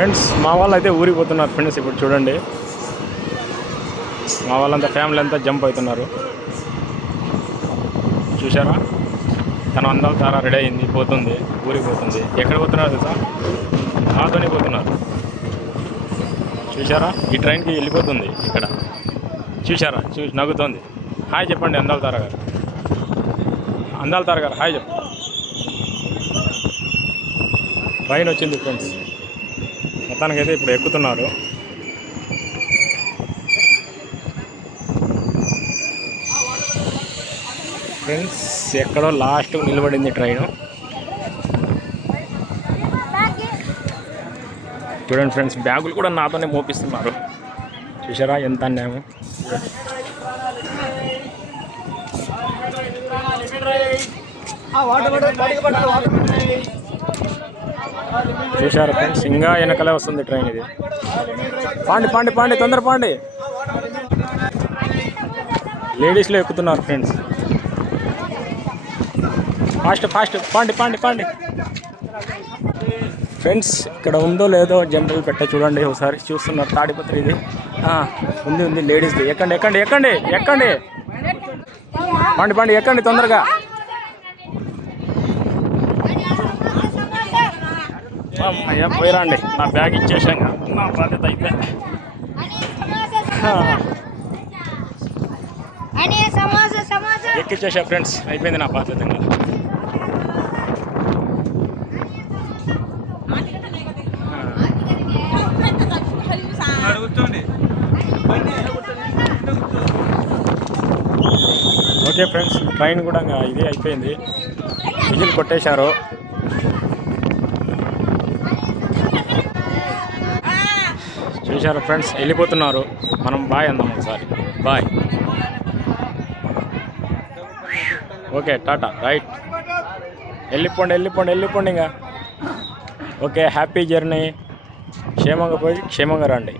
Friends మా వాళ్ళు అయితే ఊరిపోతున్నారు ఫ్రెండ్స్ ఇప్పుడు చూడండి. మా వాళ్ళంతా ఫ్యామిలీ అంతా జంప్ అవుతున్నారు. చూసారా తన అందం చాలా రెడీ అయింది పోతుంది ఊరికి పోతుంది. ఎక్కడ పోతున్నారు తెలుసా? నాతోనే పోతున్నారు. చూసారా ఈ ట్రైన్కి వెళ్ళిపోతుంది ఇక్కడ. చూసారా చూసి నవ్వుతోంది. హాయ్ చెప్పండి అందాల తార గారు. అందాల తార గారు హాయ్ చెప్పండి ట్రైన్ వచ్చింది ఫ్రెండ్స్ మొత్తానికైతే ఇప్పుడు ఎక్కుతున్నారు. ఫ్రెండ్స్ ఎక్కడో లాస్ట్ నిలబడింది ట్రైన్. చూడండి ఫ్రెండ్స్ బ్యాగులు కూడా నాతోనే మోపిస్తున్నారు. చూసారా ఎంత అన్యాయం? చూశారు ఫ్రెండ్స్ ఇంకా వెనకలే వస్తుంది ట్రైన్ ఇది. పాండి పాండి పాండి తొందర పాండి. లేడీస్లో ఎక్కుతున్నారు ఫ్రెండ్స్. ఫాస్ట్ ఫాస్ట్ పాండి పాండి పాండి. ఫ్రెండ్స్ ఇక్కడ ఉందో లేదో జనరల్ పెట్ట చూడండి ఒకసారి. చూస్తున్నారు తాడిపత్రి ఇది. ఉంది ఉంది లేడీస్ది. ఎక్కండి ఎక్కండి ఎక్కండి ఎక్కండి. పండి పండి ఎక్కండి తొందరగా. అమ్మయ్య పోయిరండి నా బ్యాగ్ ఇచ్చేసాక నా బాధ్యత అయితే. ఎక్కిచ్చేసా ఫ్రెండ్స్. అయిపోయింది నా బాధ్యత ఓకే ఫ్రెండ్స్. ట్రైన్ కూడా ఇంకా అయిపోయింది. విజిల్ కొట్టేశారు. చూశారు ఫ్రెండ్స్? వెళ్ళిపోతున్నారు. మనం బాయ్ అందాం ఒకసారి. బాయ్. Okay tata right. వెళ్ళిపోండి వెళ్ళిపోండి వెళ్ళిపోండి ఇంకా. Okay happy journey. క్షేమంగా పోయి క్షేమంగా రండి.